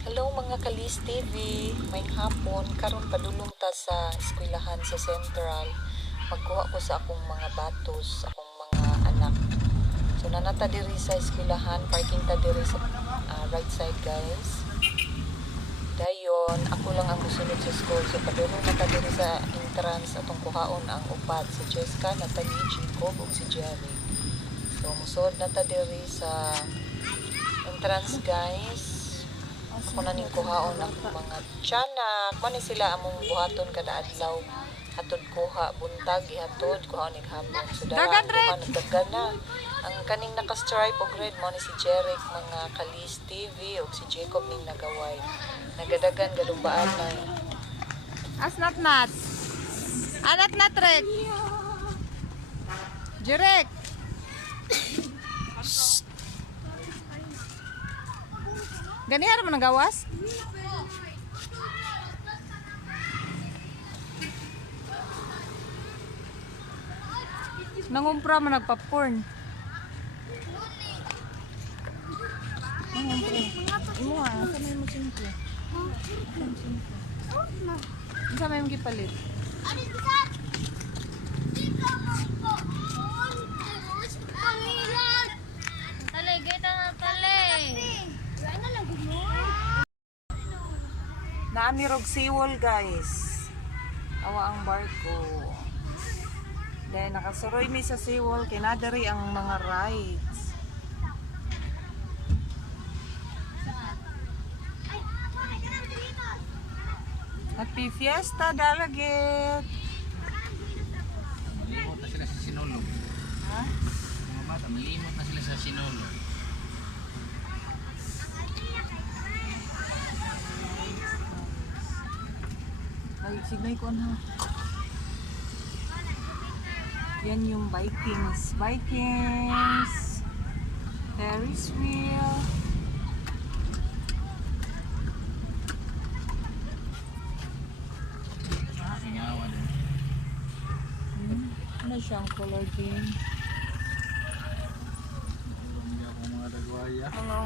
Hello mga Kalis TV, may hapon, karon padulong ta sa eskwelahan sa Central. Magkuha ko sa akong mga batos, akong mga anak. So nanata diri sa eskwelahan, parking ta diri sa right side guys. Dayon, ako lang ang musunod sa school. So padulong na ta diri sa entrance atong kuhaon ang upat si Jessica, Natalie, Jacob ug si Jerry. So musod na ta diri sa entrance guys. Ako na ning kuhaon ang mga tiyanak. Mani sila among buhaton kada adlaw. Hatod kuha, buntag, ihatod, kuhaon ig hapon. So dara kuha nagdagan na. Ang kaning naka-stripe og red mo ni si Jeric, mga Kalis TV ug si Jacob ning nagaway. Nagadagan galumbaan na. Asnat nat. Anat nat rek. Jerek. Ganihan mo nagawas? Nangumpra man nagpa-porn. Nangumpra. Imo ha, sa may mo simple. Sa may mo gipalit. Tali, kita na tali. Naami rog seawall guys. Awa ang barko. Dahil nakasuroy mi sa seawall, kinadari ang mga rides. Happy Fiesta, Dalagit! Malimot na sila sa Sinulog. Ha? Mga bata, malimot na sila sa Sinulog. Ay, signay ko na. Yan yung Vikings. Vikings! Ferris wheel. Singawan. Ano siyang color game? Hindi ako mga dagwaya. Mga